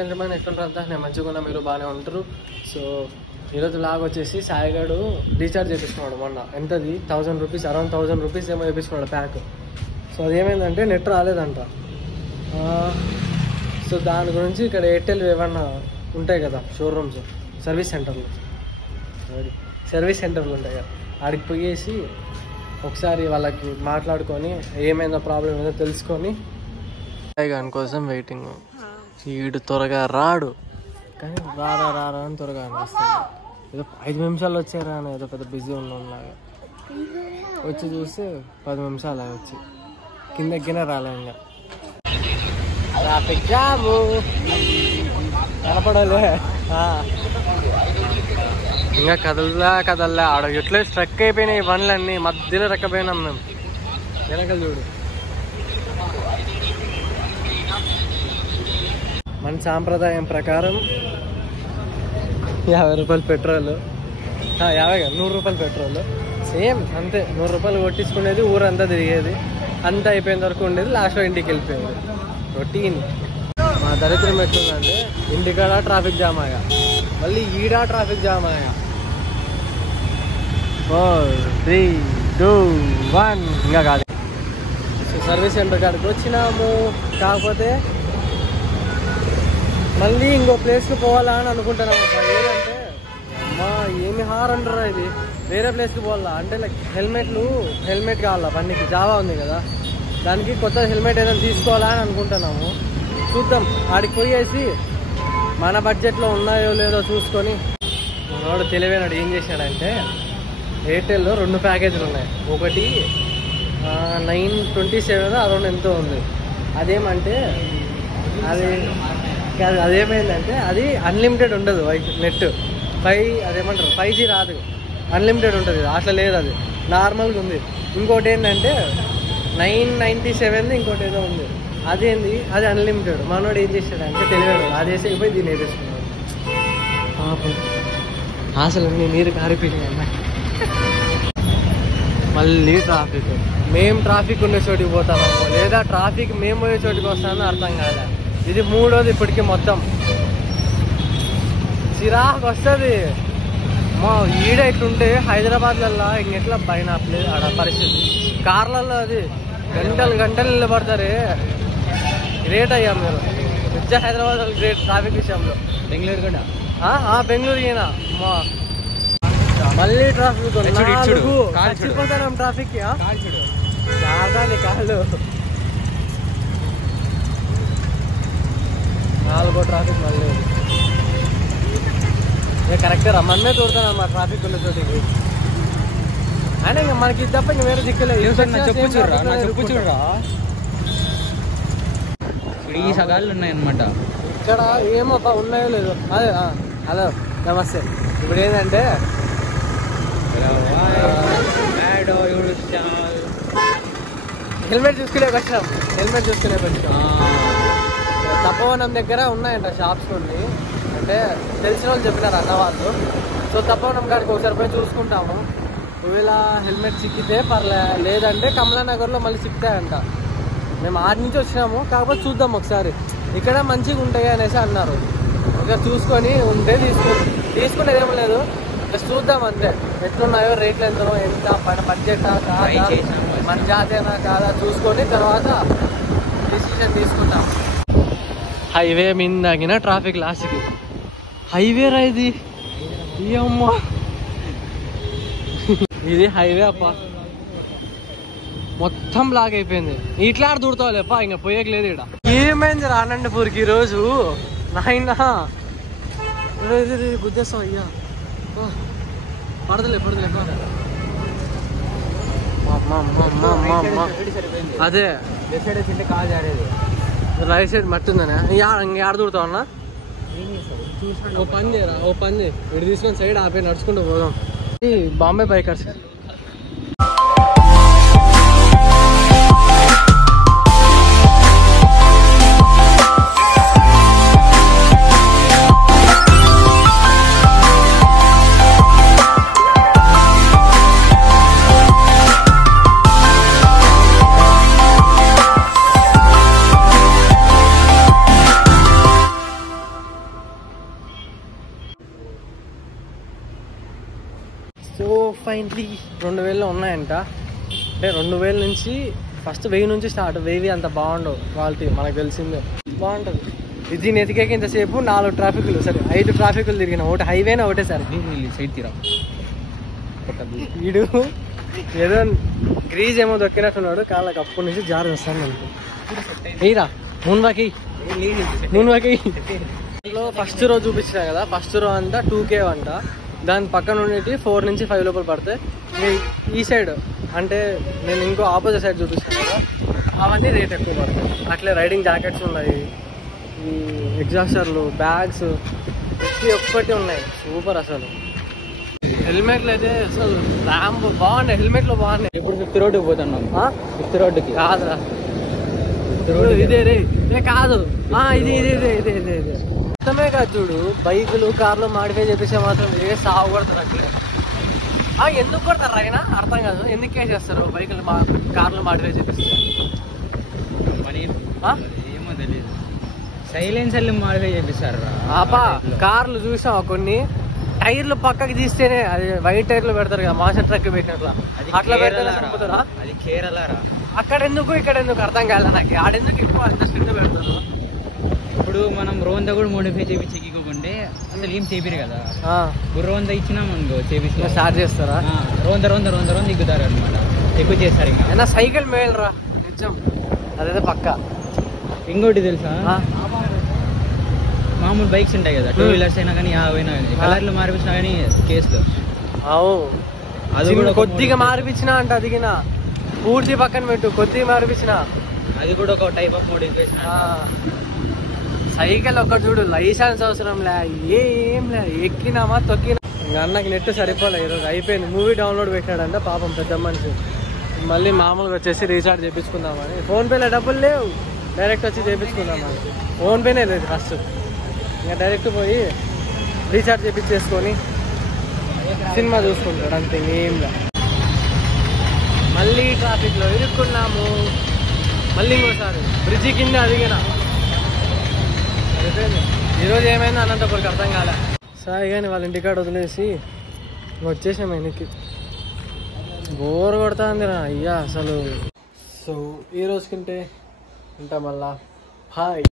Gentlemen, ఎట్లుంటారంతా? నేను మంచిగా ఉన్నా, మీరు బాగానే ఉంటారు. సో ఈరోజు లాగ్ వచ్చేసి సాయిగాడు రీఛార్జ్ చేయించుకున్నాడు మొన్న. ఎంతది 1000 రూపీస్, అరౌండ్ 1000 రూపీస్ ఏమో చేయించుకున్నాడు ప్యాక్. సో అదేమైందంటే నెట్ రాలేదంట. సో దాని గురించి ఇక్కడ ఎయిర్టెల్ ఏమన్నా ఉంటాయి కదా షోరూమ్స్, సర్వీస్ సెంటర్లు ఉంటాయి కదా, ఆడికి పోయేసి ఒకసారి వాళ్ళకి మాట్లాడుకొని ఏమైందో ప్రాబ్లం ఏదో తెలుసుకొని సాయిగాని కోసం వెయిటింగ్. వీడు త్వరగా రాడు, కానీ రారా అని త్వరగా అనిపిస్తుంది. ఏదో 5 నిమిషాలు వచ్చారా అని ఏదో పెద్ద బిజీ ఉన్నాంలాగా వచ్చి చూస్తే 10 నిమిషాలు వచ్చి కిందకినే రాలే. ఇంకా ట్రాఫిక్ జాము కనపడలే, ఇంకా కదల్లా ఆడ ఎట్లా స్ట్రక్ అయిపోయినాయి బండ్లన్నీ, మధ్యలో రక్కపోయినాం మేము. వెనకలు చూడు. మన సాంప్రదాయం ప్రకారం 50 రూపాయలు పెట్రోల్, 100 రూపాయలు పెట్రోల్, సేమ్ అంతే. 100 రూపాయలు కొట్టించుకునేది, ఊరంతా తిరిగేది, అంతా అయిపోయిన వరకు ఉండేది, లాస్ట్లో ఇంటికి వెళ్ళిపోయేది. రొటీన్. మా దరిద్రం ఎట్లుందంటే ఇంటికాడ ట్రాఫిక్ జామ్ అయ్యా, మళ్ళీ ఈడ ట్రాఫిక్ జామ్ అయ్యా. 4, 3, 2, 1 ఇంకా కాదు. సర్వీస్ సెంటర్ కాడికి వచ్చినాము, కాకపోతే మళ్ళీ ఇంకో ప్లేస్కి పోవాలా అని అనుకుంటున్నాము. ఏదంటే అమ్మా ఏమి హార్ అంటారా ఇది, వేరే ప్లేస్కి పోవాలా అంటే లైక్ హెల్మెట్ కావాలా బండికి, జావా ఉంది కదా, దానికి కొత్త హెల్మెట్ ఏదైనా తీసుకోవాలా అని అనుకుంటున్నాము. చూద్దాం, ఆడికి పోయేసి మన బడ్జెట్లో ఉన్నాయో లేదో చూసుకొని. మనోడు తెలివైనాడు, ఏం చేశాడంటే ఎయిర్టెల్లో 2 ప్యాకేజీలు ఉన్నాయి. ఒకటి 927 అరౌండ్ ఎంతో ఉంది. అదేమంటే అదేమైందంటే అది అన్లిమిటెడ్ ఉండదు నెట్, అదేమంటారు 5G రాదు, అన్లిమిటెడ్ ఉంటుంది. అట్లా లేదు, అది నార్మల్గా ఉంది. ఇంకోటి ఏంటంటే 997 ఇంకోటి ఏదో ఉంది, అదేంది అది అన్లిమిటెడ్. మనోడు ఏం చేశాడంటే తెలియదు, అది వేసేపోయి దీన్ని వేసేసుకున్నాడు. అసలు నీరు కారిపోయింది. మళ్ళీ ట్రాఫిక్, మేము ట్రాఫిక్ ఉండే చోటికి పోతామో లేదా ట్రాఫిక్ మేము పోయే చోటికి వస్తామో అర్థం కాదా. ఇది 3వది ఇప్పటికీ. మొత్తం చిరాకు వస్తుంది. మా ఈడ ఇట్లుంటే హైదరాబాద్లల్లో ఇంకెట్లా పైన ఆడ పరిస్థితి. కార్లలో అది గంటలు నిలబడతారే. గ్రేట్ అయ్యాం మీరు, నిజ హైదరాబాద్ గ్రేట్ ట్రాఫిక్ విషయంలో. బెంగళూరు కూడా బెంగళూరు అయినా మళ్ళీ ట్రాఫిక్ చచ్చిపోతాం. ట్రాఫిక్ కాదాని కాళ్ళు 4 ట్రాఫిక్ మళ్ళీ కరెక్టే రా. మనమే తోడుతాను మా ట్రాఫిక్ ఉన్న చోటికి. అయినా ఇంకా మనకి తప్ప ఇంకా వేరే దిక్కులేదు. చెప్పు చూడరా, ఈ సగాళ్ళు ఉన్నాయన్నమాట ఇక్కడ. ఏమో ఉన్నాయో లేదో. అదే హలో నమస్తే. ఇప్పుడు ఏంటంటే హెల్మెట్ చూసుకునేకి వచ్చినాం. తపోవనం దగ్గర ఉన్నాయంట షాప్స్ కొన్ని, అంటే తెలిసిన వాళ్ళు చెప్పినారు అన్న వాళ్ళు. సో తపోవనం కాడికి ఒకసారి పోయి చూసుకుంటాము. ఒకవేళ హెల్మెట్ చిక్కితే పర్లే, లేదంటే కమలానగర్లో మళ్ళీ చిక్కుతాయంట. మేము ఆడి నుంచి వచ్చినాము, కాకపోతే చూద్దాం ఒకసారి. ఇక్కడ మంచిగా ఉంటాయి అనేసి అన్నారు. ఒకసారి చూసుకొని ఉంటే తీసుకునేది ఏం లేదు, జస్ట్ చూద్దాం అంతే. ఎట్లున్నాయో, రేట్లు ఎంతనో, ఎంత బడ్జెటా కాదా, మన జాతేనా కాదా చూసుకొని తర్వాత డిసిషన్ తీసుకుంటాం. హైవే మీద ట్రాఫిక్ లాస్ట్కి. హైవే రా ఇది, అమ్మా ఇది హైవే అప్ప. మొత్తం బ్లాక్ అయిపోయింది. ఇట్లా దూడతావులేప్ప, ఇంకా పోయేయలేదు. ఇక్కడ ఏమైంది రా అనంతపూర్కి ఈరోజు నాయన. గుద్దేస్తావు అయ్యా, పడదలే. అదే రైట్ సైడ్ మట్టి ఉందనే. ఆడ దూడతావు అన్నా. ఓ పని చేయరా, ఇటు తీసుకొని సైడ్ ఆపే నడుచుకుంటూ పోదాం. బాంబే బైకర్స్. కరెంట్లీ 2000లో ఉన్నాయంట. అంటే 2000 నుంచి ఫస్ట్ 1000 నుంచి స్టార్ట్. 1000 అంత బాగుండవు క్వాలిటీ, మనకు తెలిసిందే. బాగుంటుంది ఇది. నెతికేకి ఇంతసేపు 4 ట్రాఫిక్లు, సరే 5 ట్రాఫిక్లు తిరిగిన. ఒకటి హైవేనా ఒకటే సార్ సైడ్ తీరా. వీడు ఏదో గ్రీజ్ ఏమో దొక్కినట్టున్నాడు కాళ్ళకి. అప్పటి నుంచి జారు వస్తాను అనుకో. ఎయిరా మున్వాకి ఫస్ట్ రోజు చూపించినా కదా, ఫస్ట్ రో అంతా 2K అంట. దాని పక్కన ఉండేటి 4 నుంచి 5 లోపల పడతాయి. ఈ సైడ్ అంటే నేను ఇంకో ఆపోజిట్ సైడ్ చూపిస్తాను కదా, అవన్నీ రేట్ ఎక్కువ పడతాయి. అట్లే రైడింగ్ జాకెట్స్ ఉన్నాయి, ఈ ఎగ్జాస్టర్లు, బ్యాగ్స్ ప్రతి ఒక్కటి ఉన్నాయి. సూపర్ అసలు. హెల్మెట్లు అయితే అసలు ర్యాంప్ బాగున్నాయి, హెల్మెట్లు బాగున్నాయి. ఇప్పుడు 5th రోడ్డుకి పోతున్నాం. 5th రోడ్డుకి కాదురా, ఇదే కాదు, ఇదే మొత్తమే కాదు చూడు. బైకులు కార్లు మాడిఫై చేపిస్తే మాత్రం ఏ సాగు కొడతారు అట్లే. ఎందుకు కొడతారు అయినా అర్థం కాదు. ఎందుకు చేస్తారు బైకులు కార్లు మాడిఫై చేపిస్తే? మరి ఏమో తెలియదు. సైలెన్సర్లు మాడిఫై చేపిస్తారు. కార్లు చూసావా కొన్ని టైర్లు పక్కకి తీస్తేనే, అది వైట్ టైర్లు పెడతారు కదా మాస్టర్ ట్రక్ పెట్టినట్లా, అట్లా పెడతారా? అది కేరళ. అక్కడ ఎందుకు ఇక్కడ ఎందుకు అర్థం కాలేదు నాకు. ఆడెందుకు ఎక్కువ అంత స్ట్రిక్ట్ పెడతారు? ఇప్పుడు మనం రోంద కూడా మోడిఫై చేయించుకోకుంటే అసలు ఏం చేపిరు కదా. రోంద ఇచ్చినాం అనుకో చేపిస్తా స్టార్ట్ చేస్తారా? రోంద దిగుతారు అనమాట, ఎక్కువ చేస్తారు. ఇంకా సైకిల్ మేలురా నిజం, అదైతే పక్క. ఇంకోటి తెలుసా, మామూలు బైక్స్ ఉంటాయి కదా, 2 వీలర్స్ అయినా కానీ 50 అయినా కానీ కలర్లు మార్పించినా కానీ కేసులు. అది కూడా కొద్దిగా మార్పించినా అంట, అదిగిన పూర్తి పక్కన పెట్టు, కొద్దిగా మార్పించిన అది కూడా ఒక టైప్ ఆఫ్ మోడిఫికేషన్. సైకిల్ ఒక్కటి చూడు, లైసెన్స్ అవసరం లే, ఏం లే, ఎక్కినామా తొక్కినా. ఇంకా అన్నకి నెట్ సరిపోలే, ఈరోజు అయిపోయింది. మూవీ డౌన్లోడ్ పెట్టాడంట పాపం పెద్ద మనిషి. మళ్ళీ మామూలుగా వచ్చేసి రీఛార్జ్ చేయించుకుందామని. ఫోన్పేలో డబ్బులు లేవు, డైరెక్ట్ వచ్చి చేయించుకుందామని. ఫోన్పేనే లేదు ఫస్ట్, ఇంకా డైరెక్ట్ పోయి రీఛార్జ్ చేయించేసుకొని సినిమా చూసుకుంటాడు అంతే, ఏం లే. మళ్ళీ ట్రాఫిక్లో ఇరుక్కున్నాము. మళ్ళీ ఇంకోసారి బ్రిడ్జి కింద అదిగిన. అయిపోయింది. ఈరోజు ఏమైందో అనంతపురికి అర్థం కాలే. సాయి కానీ వాళ్ళ ఇంటికాడ వదిలేసి వచ్చేసాము వెనక్కి. బోర్ కొడుతుంది రా అయ్యా అసలు. సో ఈ రోజుకంటే ఉంటా మళ్ళా. హాయ్.